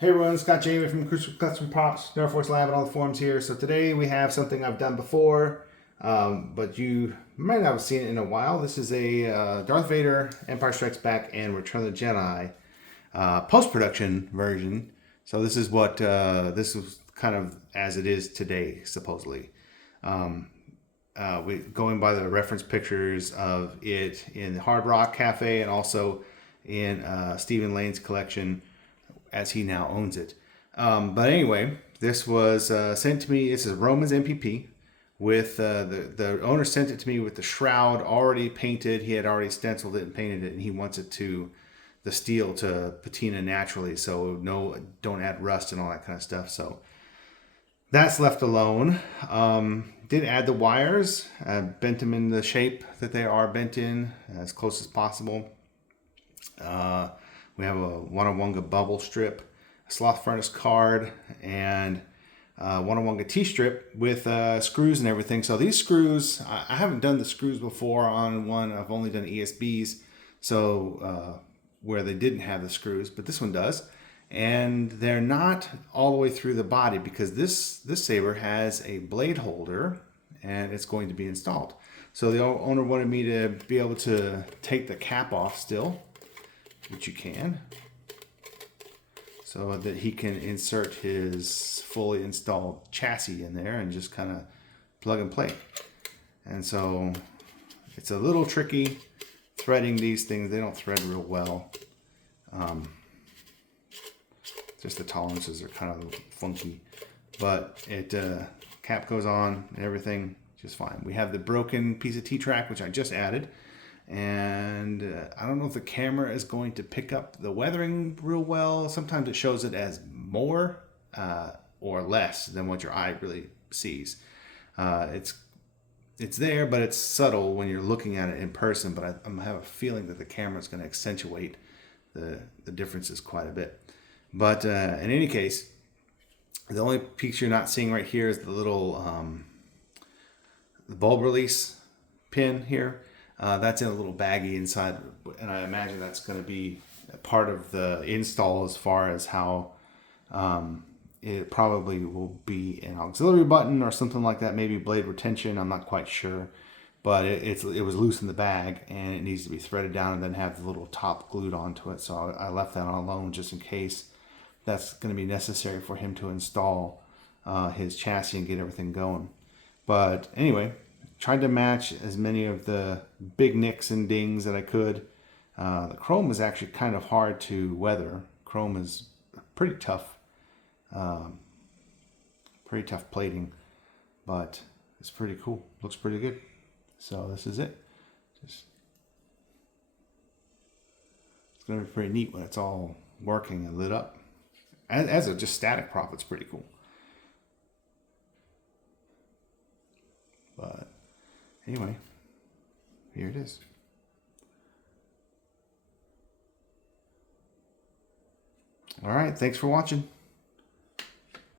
Hey everyone, Scott Jamie from Custom Props, Air Force Lab, and all the forums here. So today we have something I've done before, but you might not have seen it in a while. This is a Darth Vader Empire Strikes Back and Return of the Jedi post-production version. So this is what this is kind of as it is today, supposedly. Going by the reference pictures of it in the Hard Rock Cafe and also in Stephen Lane's collection, as he now owns it. But anyway, this was sent to me. This is Roman's MPP. With the owner sent it to me with the shroud already painted. He had already stenciled it and painted it, and he wants it to the steel to patina naturally, so don't add rust and all that kind of stuff. So that's left alone. Did add the wires, bent them in the shape that they are bent in as close as possible. We have a Wanawonga bubble strip, a sloth furnace card, and Wanawonga T-strip with screws and everything. So these screws, I haven't done the screws before on one. I've only done ESBs, so where they didn't have the screws, but this one does. And they're not all the way through the body because this saber has a blade holder and it's going to be installed. So the owner wanted me to be able to take the cap off still, which you can, so that he can insert his fully installed chassis in there and just kind of plug and play. And so it's a little tricky threading these things. They don't thread real well. Just the tolerances are kind of funky, but it cap goes on and everything just fine. We have the broken piece of T-track, which I just added. And I don't know if the camera is going to pick up the weathering real well. Sometimes it shows it as more or less than what your eye really sees. It's there, but it's subtle when you're looking at it in person. But I have a feeling that the camera is going to accentuate the differences quite a bit. But in any case, the only piece you're not seeing right here is the little the bulb release pin here. That's in a little baggie inside, and I imagine that's going to be a part of the install as far as how it probably will be an auxiliary button or something like that, maybe blade retention, I'm not quite sure. But it was loose in the bag, and it needs to be threaded down and then have the little top glued onto it. So I left that alone just in case that's going to be necessary for him to install his chassis and get everything going. But anyway, tried to match as many of the big nicks and dings that I could. The chrome is actually kind of hard to weather. Chrome is pretty tough plating, but it's pretty cool. Looks pretty good. So this is it. It's going to be pretty neat when it's all working and lit up. As a just static prop, it's pretty cool. But anyway, here it is. All right, thanks for watching.